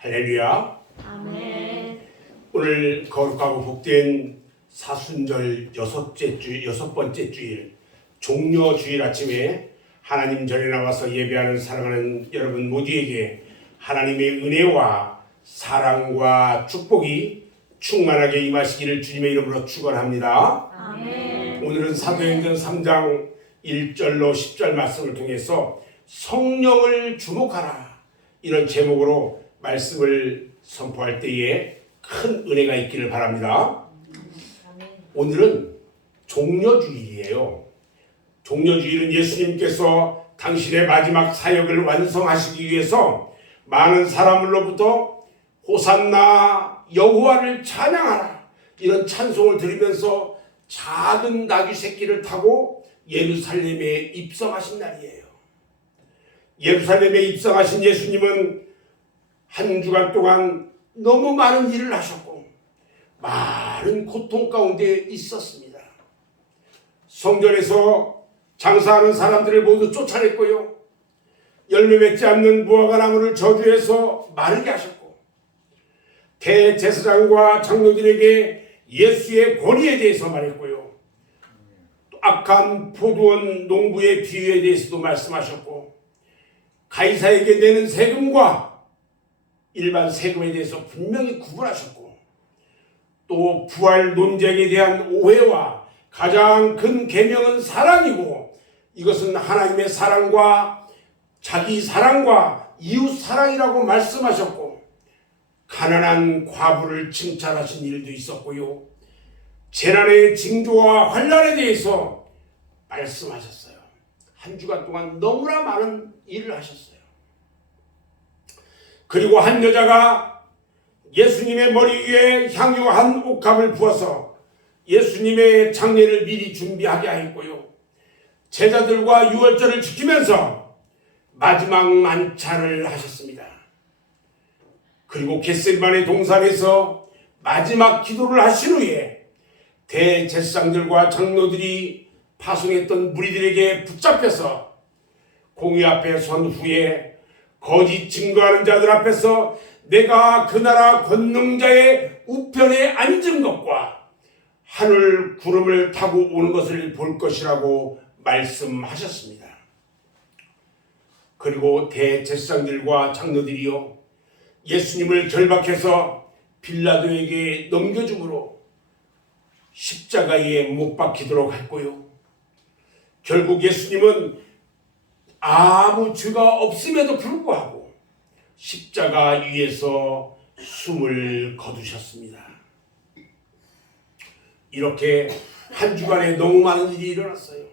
할렐루야. 아멘. 오늘 거룩하고 복된 사순절 여섯 번째 주일 종려주일 아침에 하나님 전에 나와서 예배하는 사랑하는 여러분 모두에게 하나님의 은혜와 사랑과 축복이 충만하게 임하시기를 주님의 이름으로 축원합니다. 아멘. 오늘은 사도행전 3장 1절로 10절 말씀을 통해서 성령을 주목하라, 이런 제목으로 말씀을 선포할 때에 큰 은혜가 있기를 바랍니다. 오늘은 종려주일이에요. 종려주일은 예수님께서 당신의 마지막 사역을 완성하시기 위해서 많은 사람들로부터 호산나 여호와를 찬양하라, 이런 찬송을 들으면서 작은 나귀 새끼를 타고 예루살렘에 입성하신 날이에요. 예루살렘에 입성하신 예수님은 한 주간 동안 너무 많은 일을 하셨고 많은 고통 가운데 있었습니다. 성전에서 장사하는 사람들을 모두 쫓아냈고요, 열매 맺지 않는 무화과 나무를 저주해서 마르게 하셨고, 대제사장과 장로들에게 예수의 권위에 대해서 말했고요, 또 악한 포도원 농부의 비유에 대해서도 말씀하셨고, 가이사에게 내는 세금과 일반 세금에 대해서 분명히 구분하셨고, 또 부활 논쟁에 대한 오해와 가장 큰 계명은 사랑이고, 이것은 하나님의 사랑과 자기 사랑과 이웃 사랑이라고 말씀하셨고, 가난한 과부를 칭찬하신 일도 있었고요, 재난의 징조와 환난에 대해서 말씀하셨어요. 한 주간 동안 너무나 많은 일을 하셨어요. 그리고 한 여자가 예수님의 머리 위에 향유 한 옥합을 부어서 예수님의 장례를 미리 준비하게 하였고요, 제자들과 유월절을 지키면서 마지막 만찬을 하셨습니다. 그리고 겟세마네 동산에서 마지막 기도를 하신 후에 대제사장들과 장로들이 파송했던 무리들에게 붙잡혀서 공의 앞에 선 후에 거짓 증거하는 자들 앞에서 내가 그 나라 권능자의 우편에 앉은 것과 하늘 구름을 타고 오는 것을 볼 것이라고 말씀하셨습니다. 그리고 대제사장들과 장로들이요, 예수님을 결박해서 빌라도에게 넘겨줌으로 십자가에 못 박히도록 했고요, 결국 예수님은 아무 죄가 없음에도 불구하고 십자가 위에서 숨을 거두셨습니다. 이렇게 한 주간에 너무 많은 일이 일어났어요.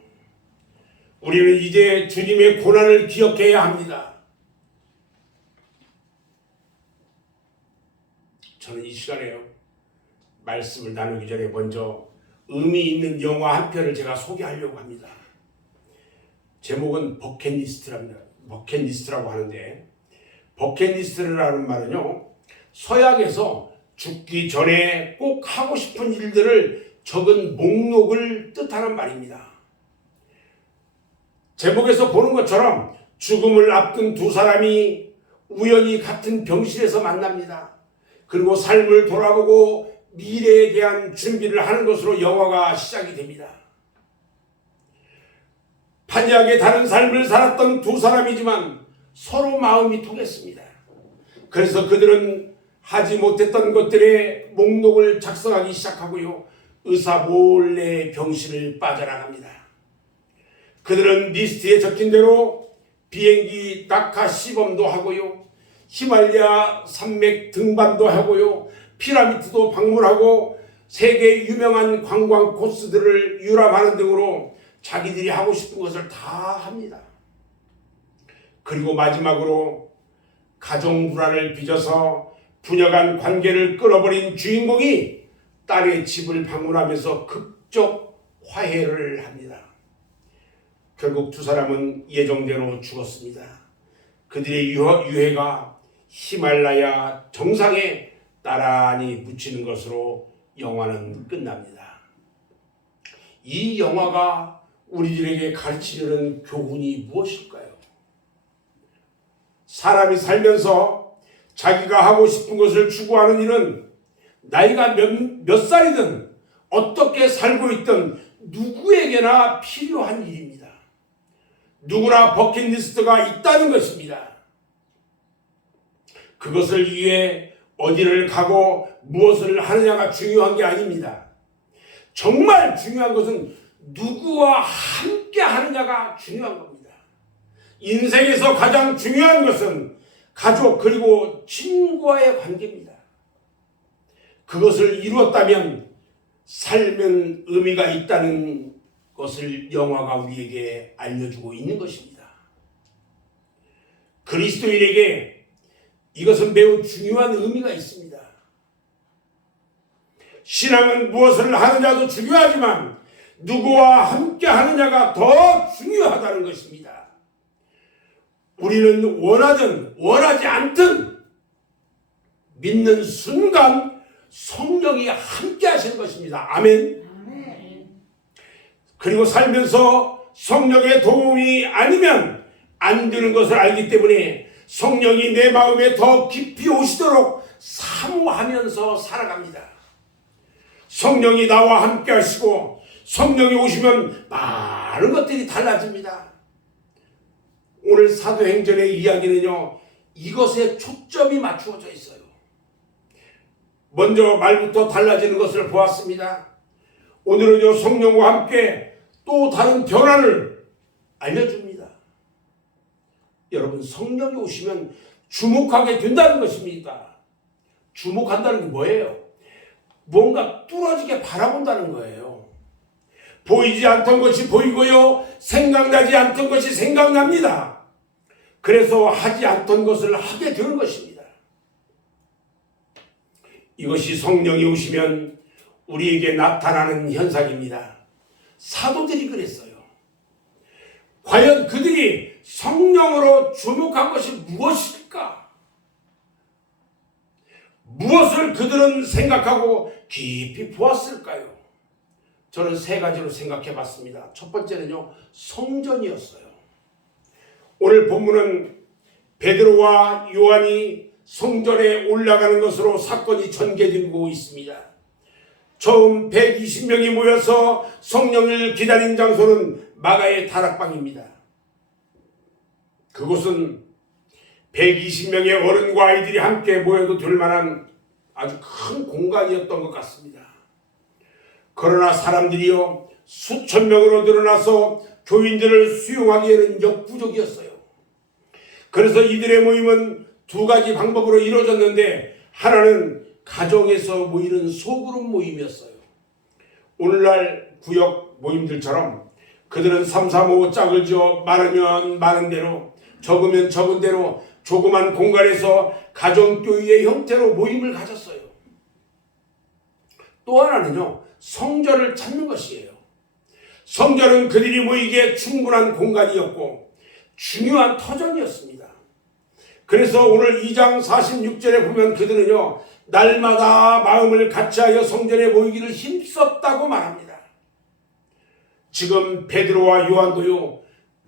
우리는 이제 주님의 고난을 기억해야 합니다. 저는 이 시간에 말씀을 나누기 전에 먼저 의미 있는 영화 한 편을 제가 소개하려고 합니다. 제목은 버킷리스트라고 하는데, 버킷리스트라는 말은요, 서양에서 죽기 전에 꼭 하고 싶은 일들을 적은 목록을 뜻하는 말입니다. 제목에서 보는 것처럼 죽음을 앞둔 두 사람이 우연히 같은 병실에서 만납니다. 그리고 삶을 돌아보고 미래에 대한 준비를 하는 것으로 영화가 시작이 됩니다. 판이하게 다른 삶을 살았던 두 사람이지만 서로 마음이 통했습니다. 그래서 그들은 하지 못했던 것들의 목록을 작성하기 시작하고요, 의사 몰래 병실을 빠져나갑니다. 그들은 리스트에 적힌 대로 비행기 낙하 시범도 하고요, 히말라야 산맥 등반도 하고요, 피라미드도 방문하고 세계 유명한 관광 코스들을 유람하는 등으로 자기들이 하고 싶은 것을 다 합니다. 그리고 마지막으로 가정 불화를 빚어서 분여간 관계를 끊어버린 주인공이 딸의 집을 방문하면서 극적 화해를 합니다. 결국 두 사람은 예정대로 죽었습니다. 그들의 유해가 히말라야 정상에 나란히 묻히는 것으로 영화는 끝납니다. 이 영화가 우리들에게 가르치려는 교훈이 무엇일까요? 사람이 살면서 자기가 하고 싶은 것을 추구하는 일은 나이가 몇 살이든 어떻게 살고 있든 누구에게나 필요한 일입니다. 누구나 버킷리스트가 있다는 것입니다. 그것을 위해 어디를 가고 무엇을 하느냐가 중요한 게 아닙니다. 정말 중요한 것은 누구와 함께 하느냐가 중요한 겁니다. 인생에서 가장 중요한 것은 가족 그리고 친구와의 관계입니다. 그것을 이루었다면 삶은 의미가 있다는 것을 영화가 우리에게 알려주고 있는 것입니다. 그리스도인에게 이것은 매우 중요한 의미가 있습니다. 신앙은 무엇을 하느냐도 중요하지만 누구와 함께 하느냐가 더 중요하다는 것입니다. 우리는 원하든 원하지 않든 믿는 순간 성령이 함께 하시는 것입니다. 아멘. 그리고 살면서 성령의 도움이 아니면 안 되는 것을 알기 때문에 성령이 내 마음에 더 깊이 오시도록 사모하면서 살아갑니다. 성령이 나와 함께 하시고 성령이 오시면 많은 것들이 달라집니다. 오늘 사도행전의 이야기는요, 이것에 초점이 맞추어져 있어요. 먼저 말부터 달라지는 것을 보았습니다. 오늘은요, 성령과 함께 또 다른 변화를 알려줍니다. 여러분, 성령이 오시면 주목하게 된다는 것입니다. 주목한다는 게 뭐예요? 뭔가 뚫어지게 바라본다는 거예요. 보이지 않던 것이 보이고요, 생각나지 않던 것이 생각납니다. 그래서 하지 않던 것을 하게 되는 것입니다. 이것이 성령이 오시면 우리에게 나타나는 현상입니다. 사도들이 그랬어요. 과연 그들이 성령으로 주목한 것이 무엇일까? 무엇을 그들은 생각하고 깊이 보았을까요? 저는 세 가지로 생각해 봤습니다. 첫 번째는요, 성전이었어요. 오늘 본문은 베드로와 요한이 성전에 올라가는 것으로 사건이 전개되고 있습니다. 처음 120명이 모여서 성령을 기다린 장소는 마가의 다락방입니다. 그곳은 120명의 어른과 아이들이 함께 모여도 될 만한 아주 큰 공간이었던 것 같습니다. 그러나 사람들이요, 수천 명으로 늘어나서 교인들을 수용하기에는 역부족이었어요. 그래서 이들의 모임은 두 가지 방법으로 이루어졌는데, 하나는 가정에서 모이는 소그룹 모임이었어요. 오늘날 구역 모임들처럼 그들은 3, 4, 5 짝을 지어 많으면 많은 대로, 적으면 적은 대로 조그만 공간에서 가정교회의 형태로 모임을 가졌어요. 또 하나는요, 성전을 찾는 것이에요. 성전은 그들이 모이기에 충분한 공간이었고 중요한 터전이었습니다. 그래서 오늘 2장 46절에 보면 그들은요, 날마다 마음을 같이하여 성전에 모이기를 힘썼다고 말합니다. 지금 베드로와 요한도요,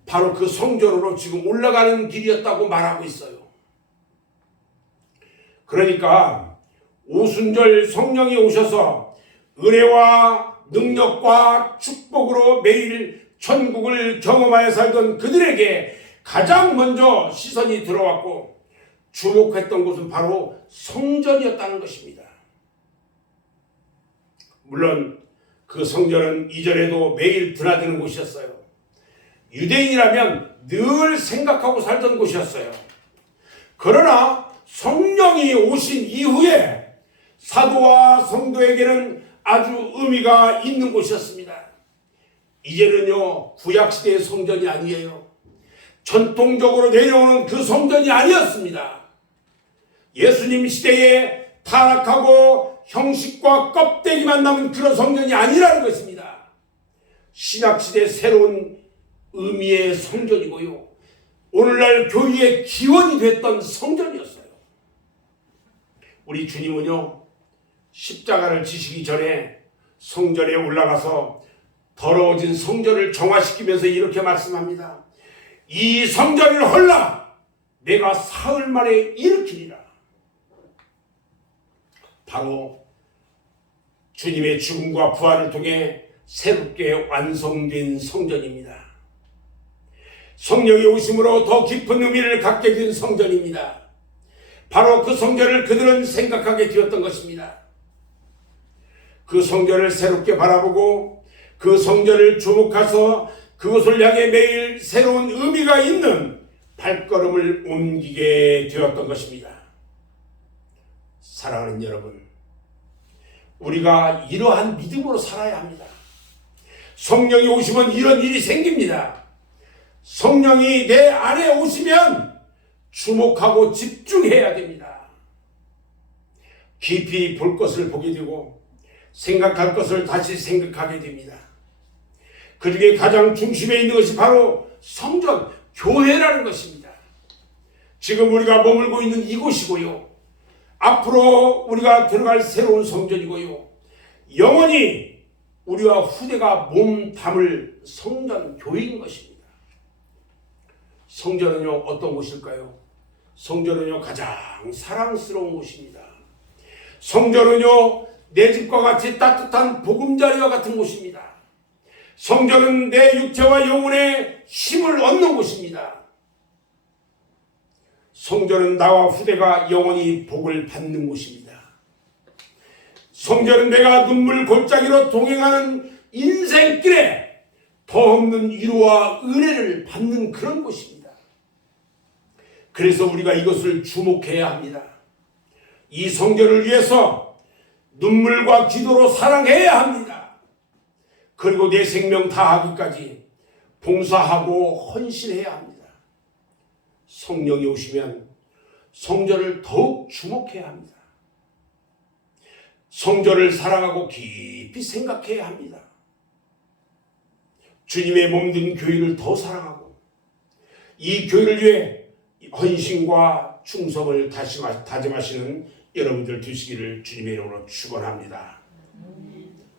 바로 그 성전으로 지금 올라가는 길이었다고 말하고 있어요. 그러니까 오순절 성령이 오셔서 은혜와 능력과 축복으로 매일 천국을 경험하여 살던 그들에게 가장 먼저 시선이 들어왔고 주목했던 곳은 바로 성전이었다는 것입니다. 물론 그 성전은 이전에도 매일 드나드는 곳이었어요. 유대인이라면 늘 생각하고 살던 곳이었어요. 그러나 성령이 오신 이후에 사도와 성도에게는 아주 의미가 있는 곳이었습니다. 이제는요, 구약시대의 성전이 아니에요. 전통적으로 내려오는 그 성전이 아니었습니다. 예수님 시대에 타락하고 형식과 껍데기만 남은 그런 성전이 아니라는 것입니다. 신약시대 새로운 의미의 성전이고요, 오늘날 교회의 기원이 됐던 성전이었어요. 우리 주님은요, 십자가를 지시기 전에 성전에 올라가서 더러워진 성전을 정화시키면서 이렇게 말씀합니다. 이 성전을 헐라 내가 사흘 만에 일으키리라. 바로 주님의 죽음과 부활을 통해 새롭게 완성된 성전입니다. 성령이 오심으로 더 깊은 의미를 갖게 된 성전입니다. 바로 그 성전을 그들은 생각하게 되었던 것입니다. 그 성전을 새롭게 바라보고 그 성전을 주목해서 그것을 향해 매일 새로운 의미가 있는 발걸음을 옮기게 되었던 것입니다. 사랑하는 여러분, 우리가 이러한 믿음으로 살아야 합니다. 성령이 오시면 이런 일이 생깁니다. 성령이 내 안에 오시면 주목하고 집중해야 됩니다. 깊이 볼 것을 보게 되고 생각할 것을 다시 생각하게 됩니다. 그 중에 가장 중심에 있는 것이 바로 성전, 교회라는 것입니다. 지금 우리가 머물고 있는 이곳이고요. 앞으로 우리가 들어갈 새로운 성전이고요. 영원히 우리와 후대가 몸 담을 성전, 교회인 것입니다. 성전은요, 어떤 곳일까요? 성전은요, 가장 사랑스러운 곳입니다. 성전은요, 내 집과 같이 따뜻한 보금자리와 같은 곳입니다. 성전은 내 육체와 영혼에 힘을 얻는 곳입니다. 성전은 나와 후대가 영원히 복을 받는 곳입니다. 성전은 내가 눈물 골짜기로 동행하는 인생길에 더 없는 위로와 은혜를 받는 그런 곳입니다. 그래서 우리가 이것을 주목해야 합니다. 이 성전을 위해서 눈물과 기도로 사랑해야 합니다. 그리고 내 생명 다하기까지 봉사하고 헌신해야 합니다. 성령이 오시면 성전을 더욱 주목해야 합니다. 성전을 사랑하고 깊이 생각해야 합니다. 주님의 몸된 교회를 더 사랑하고 이 교회를 위해 헌신과 충성을 다짐하시는 여러분들 되시기를 주님의 이름으로 축원합니다.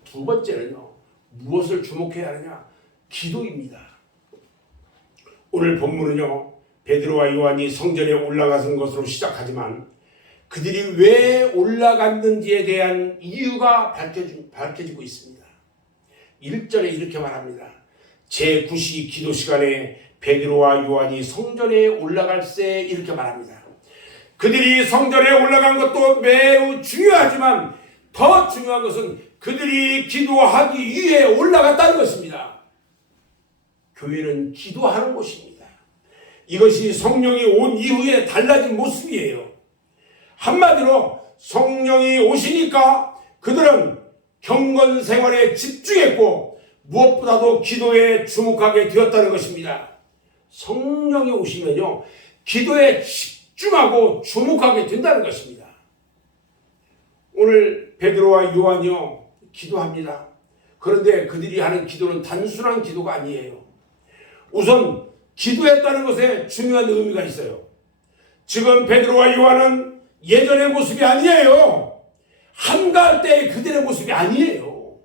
두 번째는요, 무엇을 주목해야 하느냐? 기도입니다. 오늘 본문은요, 베드로와 요한이 성전에 올라가는 것으로 시작하지만 그들이 왜 올라갔는지에 대한 이유가 밝혀지고 있습니다. 1절에 이렇게 말합니다. 제9시 기도 시간에 베드로와 요한이 성전에 올라갈새 이렇게 말합니다. 그들이 성전에 올라간 것도 매우 중요하지만 더 중요한 것은 그들이 기도하기 위해 올라갔다는 것입니다. 교회는 기도하는 곳입니다. 이것이 성령이 온 이후에 달라진 모습이에요. 한마디로 성령이 오시니까 그들은 경건 생활에 집중했고 무엇보다도 기도에 주목하게 되었다는 것입니다. 성령이 오시면요, 기도에 집중하고 주목하게 된다는 것입니다. 오늘 베드로와 요한이요, 기도합니다. 그런데 그들이 하는 기도는 단순한 기도가 아니에요. 우선 기도했다는 것에 중요한 의미가 있어요. 지금 베드로와 요한은 예전의 모습이 아니에요. 한가할 때의 그들의 모습이 아니에요.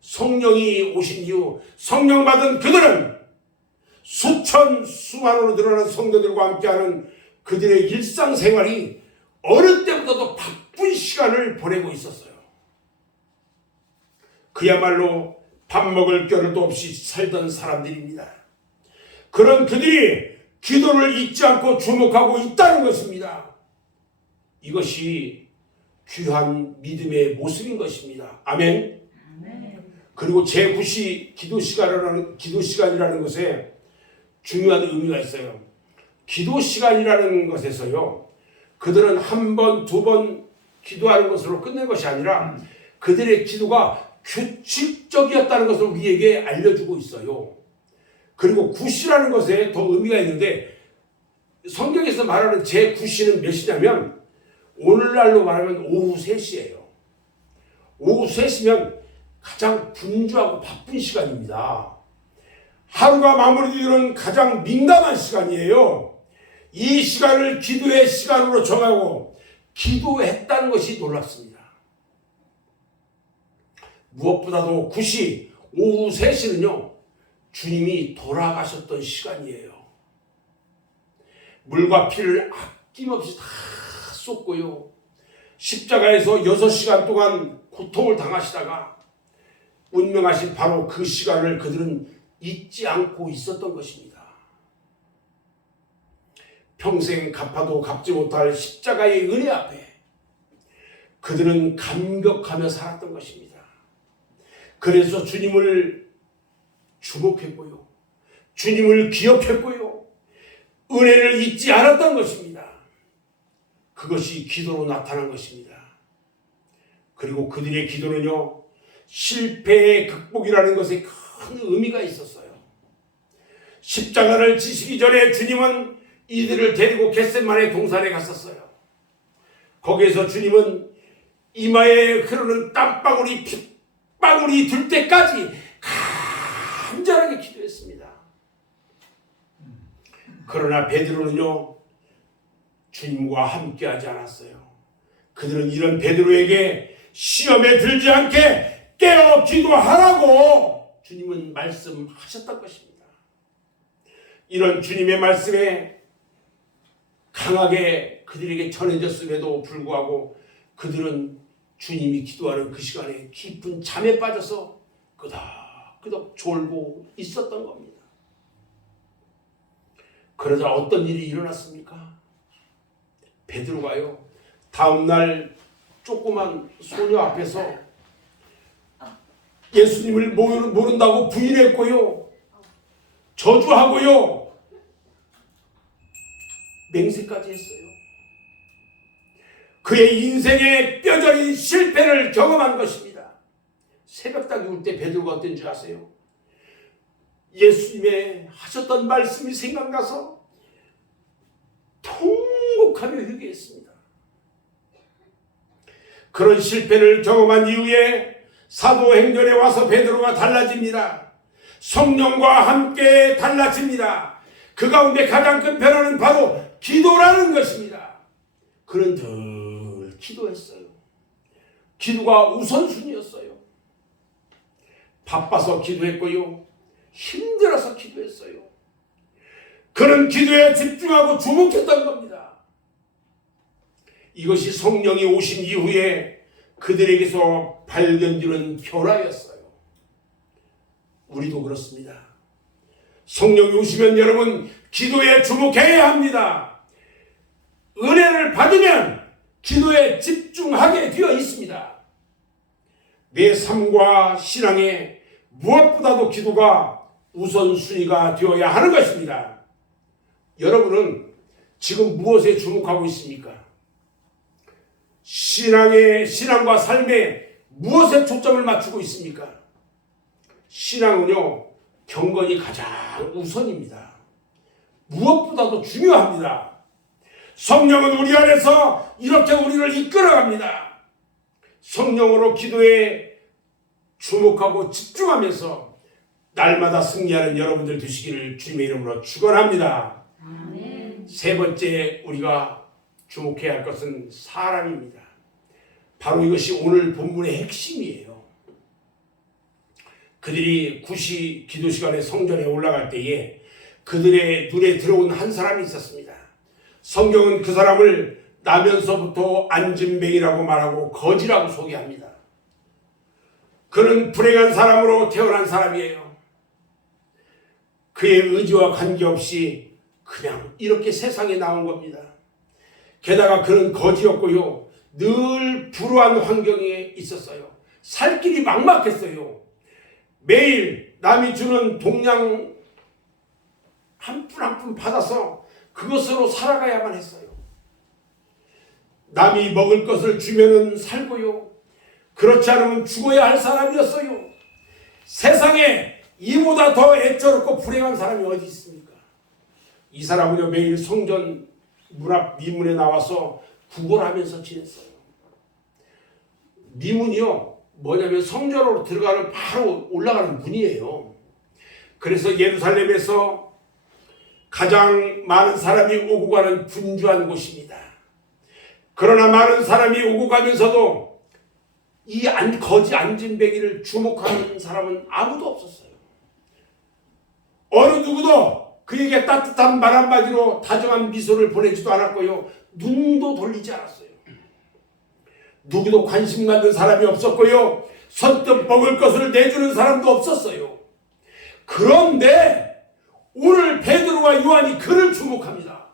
성령이 오신 이후 성령 받은 그들은 수만으로 늘어난 성도들과 함께하는 그들의 일상생활이 어느 때보다도 바쁜 시간을 보내고 있었어요. 그야말로 밥 먹을 겨를도 없이 살던 사람들입니다. 그런 그들이 기도를 잊지 않고 주목하고 있다는 것입니다. 이것이 귀한 믿음의 모습인 것입니다. 아멘. 그리고 제9시 기도 시간이라는 것에 중요한 의미가 있어요. 기도 시간이라는 것에서요, 그들은 한 번, 두 번 기도하는 것으로 끝낸 것이 아니라 그들의 기도가 규칙적이었다는 것을 우리에게 알려주고 있어요. 그리고 구시라는 것에 더 의미가 있는데, 성경에서 말하는 제9시는 몇 시냐면 오늘날로 말하면 오후 3시예요. 오후 3시면 가장 분주하고 바쁜 시간입니다. 하루가 마무리되는 가장 민감한 시간이에요. 이 시간을 기도의 시간으로 정하고 기도했다는 것이 놀랍습니다. 무엇보다도 9시, 오후 3시는요, 주님이 돌아가셨던 시간이에요. 물과 피를 아낌없이 다 쏟고요, 십자가에서 6시간 동안 고통을 당하시다가 운명하신 바로 그 시간을 그들은 잊지 않고 있었던 것입니다. 평생 갚아도 갚지 못할 십자가의 은혜 앞에 그들은 감격하며 살았던 것입니다. 그래서 주님을 주목했고요. 주님을 기억했고요. 은혜를 잊지 않았던 것입니다. 그것이 기도로 나타난 것입니다. 그리고 그들의 기도는요, 실패의 극복이라는 것에 큰 의미가 있었어요. 십자가를 지시기 전에 주님은 이들을 데리고 겟세마네 동산에 갔었어요. 거기에서 주님은 이마에 흐르는 땀방울이 핏방울이 들 때까지 간절하게 기도했습니다. 그러나 베드로는요, 주님과 함께하지 않았어요. 그들은 이런 베드로에게 시험에 들지 않게 깨어 기도하라고 주님은 말씀하셨던 것입니다. 이런 주님의 말씀에 강하게 그들에게 전해졌음에도 불구하고 그들은 주님이 기도하는 그 시간에 깊은 잠에 빠져서 끄덕끄덕 졸고 있었던 겁니다. 그러자 어떤 일이 일어났습니까? 베드로가요, 다음날 조그만 소녀 앞에서 예수님을 모른다고 부인했고요, 저주하고요, 맹세까지 했어요. 그의 인생의 뼈저린 실패를 경험한 것입니다. 새벽닭이 울 때 베드로가 어떤 줄 아세요? 예수님의 하셨던 말씀이 생각나서 통곡하며 회개했습니다. 그런 실패를 경험한 이후에 사도행전에 와서 베드로가 달라집니다. 성령과 함께 달라집니다. 그 가운데 가장 큰 변화는 바로 기도라는 것입니다. 그는 늘 기도했어요. 기도가 우선순위였어요. 바빠서 기도했고요, 힘들어서 기도했어요. 그는 기도에 집중하고 주목했던 겁니다. 이것이 성령이 오신 이후에 그들에게서 발견되는 변화였어요. 우리도 그렇습니다. 성령이 오시면 여러분 기도에 주목해야 합니다. 은혜를 받으면 기도에 집중하게 되어 있습니다. 내 삶과 신앙에 무엇보다도 기도가 우선순위가 되어야 하는 것입니다. 여러분은 지금 무엇에 주목하고 있습니까? 신앙과 삶에 무엇에 초점을 맞추고 있습니까? 신앙은요, 경건이 가장 우선입니다. 무엇보다도 중요합니다. 성령은 우리 안에서 이렇게 우리를 이끌어갑니다. 성령으로 기도에 주목하고 집중하면서 날마다 승리하는 여러분들 되시기를 주님의 이름으로 축원합니다. 아멘. 세 번째 우리가 주목해야 할 것은 사람입니다. 바로 이것이 오늘 본문의 핵심이에요. 그들이 구시 기도 시간에 성전에 올라갈 때에 그들의 눈에 들어온 한 사람이 있었습니다. 성경은 그 사람을 나면서부터 안진뱅이라고 말하고 거지라고 소개합니다. 그는 불행한 사람으로 태어난 사람이에요. 그의 의지와 관계없이 그냥 이렇게 세상에 나온 겁니다. 게다가 그는 거지였고요, 늘 불우한 환경에 있었어요. 살 길이 막막했어요. 매일 남이 주는 동량 한 푼 한 푼 받아서 그것으로 살아가야만 했어요. 남이 먹을 것을 주면은 살고요, 그렇지 않으면 죽어야 할 사람이었어요. 세상에 이보다 더 애처롭고 불행한 사람이 어디 있습니까? 이 사람은요, 매일 성전 문 앞 미문에 나와서 구걸하면서 지냈어요. 미문이요, 뭐냐면 성전으로 들어가는 바로 올라가는 문이에요. 그래서 예루살렘에서 가장 많은 사람이 오고 가는 분주한 곳입니다. 그러나 많은 사람이 오고 가면서도 이 거지 안진뱅이를 주목하는 사람은 아무도 없었어요. 어느 누구도 그에게 따뜻한 말 한마디로 다정한 미소를 보내지도 않았고요, 눈도 돌리지 않았어요. 누구도 관심 갖는 사람이 없었고요. 선뜻 먹을 것을 내주는 사람도 없었어요. 그런데 오늘 베드로와 요한이 그를 주목합니다.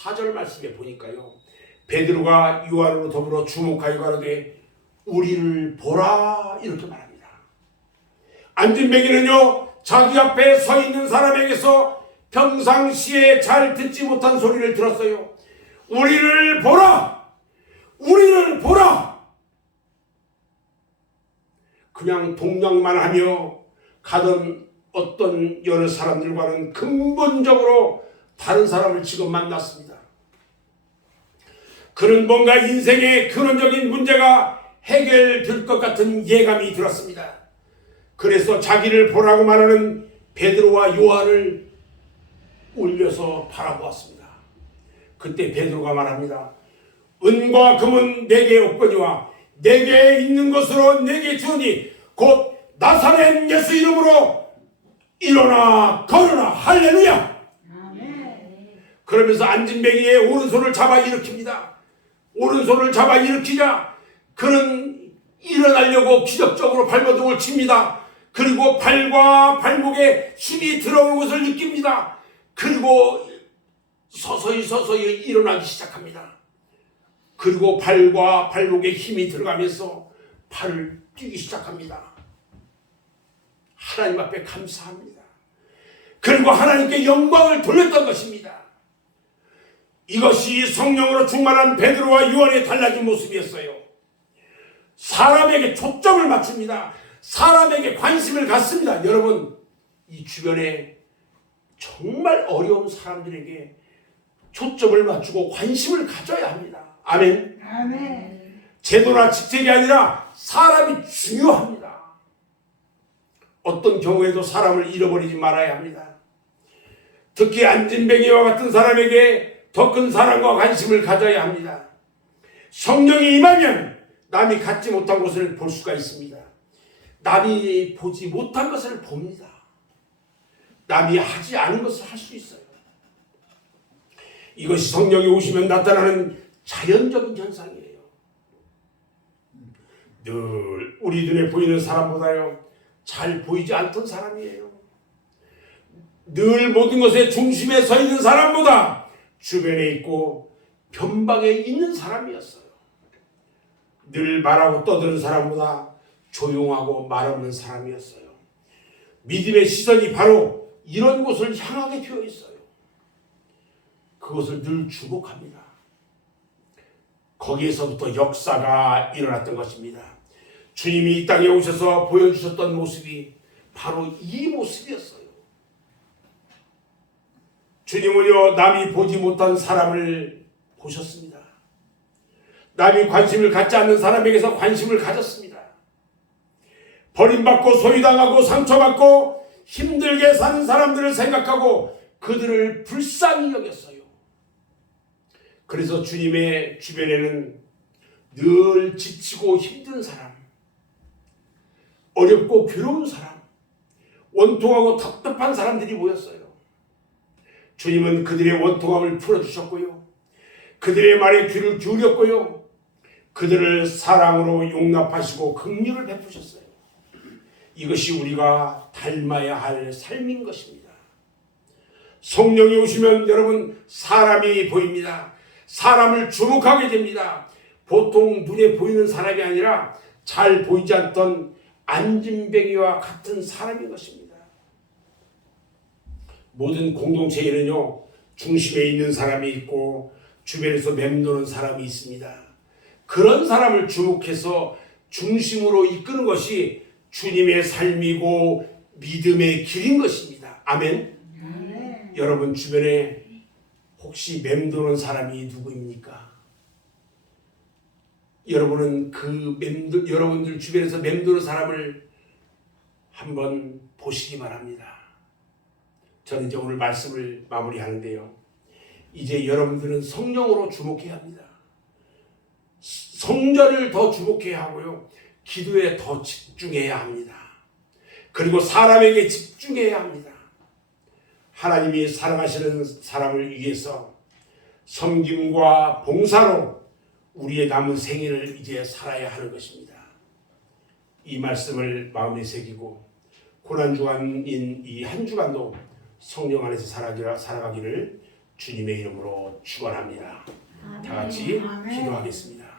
4절 말씀에 보니까요. 베드로가 요한으로 더불어 주목하여 가로되 우리를 보라 이렇게 말합니다. 앉은 뱅이는요 자기 앞에 서 있는 사람에게서 평상시에 잘 듣지 못한 소리를 들었어요. 우리를 보라! 우리를 보라! 그냥 동냥만 하며 가던 어떤 여러 사람들과는 근본적으로 다른 사람을 지금 만났습니다. 그는 뭔가 인생의 근원적인 문제가 해결될 것 같은 예감이 들었습니다. 그래서 자기를 보라고 말하는 베드로와 요한을 올려서 바라보았습니다. 그때 베드로가 말합니다. 은과 금은 내게 없거니와 내게 있는 것으로 내게 주니 곧 나사렛 예수 이름으로 일어나 걸어라. 할렐루야. 그러면서 앉은 뱅이의 오른손을 잡아 일으킵니다. 오른손을 잡아 일으키자 그는 일어나려고 기적적으로 발버둥을 칩니다. 그리고 발과 발목에 힘이 들어오는 것을 느낍니다. 그리고 서서히 일어나기 시작합니다. 그리고 발과 발목에 힘이 들어가면서 팔을 뛰기 시작합니다. 하나님 앞에 감사합니다. 그리고 하나님께 영광을 돌렸던 것입니다. 이것이 성령으로 충만한 베드로와 요한의 달라진 모습이었어요. 사람에게 초점을 맞춥니다. 사람에게 관심을 갖습니다. 여러분, 이 주변에 정말 어려운 사람들에게 초점을 맞추고 관심을 가져야 합니다. 아멘. 아멘. 제도나 직책이 아니라 사람이 중요합니다. 어떤 경우에도 사람을 잃어버리지 말아야 합니다. 특히 안진뱅이와 같은 사람에게 더 큰 사랑과 관심을 가져야 합니다. 성령이 임하면 남이 갖지 못한 것을 볼 수가 있습니다. 남이 보지 못한 것을 봅니다. 남이 하지 않은 것을 할 수 있어요. 이것이 성령이 오시면 나타나는 자연적인 현상이에요. 늘 우리 눈에 보이는 사람보다요 잘 보이지 않던 사람이에요. 늘 모든 것의 중심에 서 있는 사람보다 주변에 있고 변방에 있는 사람이었어요. 늘 말하고 떠드는 사람보다 조용하고 말 없는 사람이었어요. 믿음의 시선이 바로 이런 곳을 향하게 되어 있어요. 그것을 늘 주목합니다. 거기에서부터 역사가 일어났던 것입니다. 주님이 이 땅에 오셔서 보여주셨던 모습이 바로 이 모습이었어요. 주님은요 남이 보지 못한 사람을 보셨습니다. 남이 관심을 갖지 않는 사람에게서 관심을 가졌습니다. 버림받고 소유당하고 상처받고 힘들게 사는 사람들을 생각하고 그들을 불쌍히 여겼어요. 그래서 주님의 주변에는 늘 지치고 힘든 사람, 어렵고 괴로운 사람, 원통하고 답답한 사람들이 모였어요. 주님은 그들의 원통함을 풀어주셨고요. 그들의 말에 귀를 기울였고요. 그들을 사랑으로 용납하시고 긍휼을 베푸셨어요. 이것이 우리가 닮아야 할 삶인 것입니다. 성령이 오시면 여러분 사람이 보입니다. 사람을 주목하게 됩니다. 보통 눈에 보이는 사람이 아니라 잘 보이지 않던 안진뱅이와 같은 사람인 것입니다. 모든 공동체에는요 중심에 있는 사람이 있고 주변에서 맴도는 사람이 있습니다. 그런 사람을 주목해서 중심으로 이끄는 것이 주님의 삶이고 믿음의 길인 것입니다. 아멘. 여러분 주변에 혹시 맴도는 사람이 누구입니까? 여러분은 여러분들 주변에서 맴도는 사람을 한번 보시기 바랍니다. 저는 이제 오늘 말씀을 마무리하는데요. 이제 여러분들은 성령으로 주목해야 합니다. 성전을 더 주목해야 하고요. 기도에 더 집중해야 합니다. 그리고 사람에게 집중해야 합니다. 하나님이 사랑하시는 사람을 위해서 섬김과 봉사로 우리의 남은 생애를 이제 살아야 하는 것입니다. 이 말씀을 마음에 새기고 고난주간인 이 한 주간도 성령 안에서 살아가기를 주님의 이름으로 축원합니다. 다 같이 기도하겠습니다.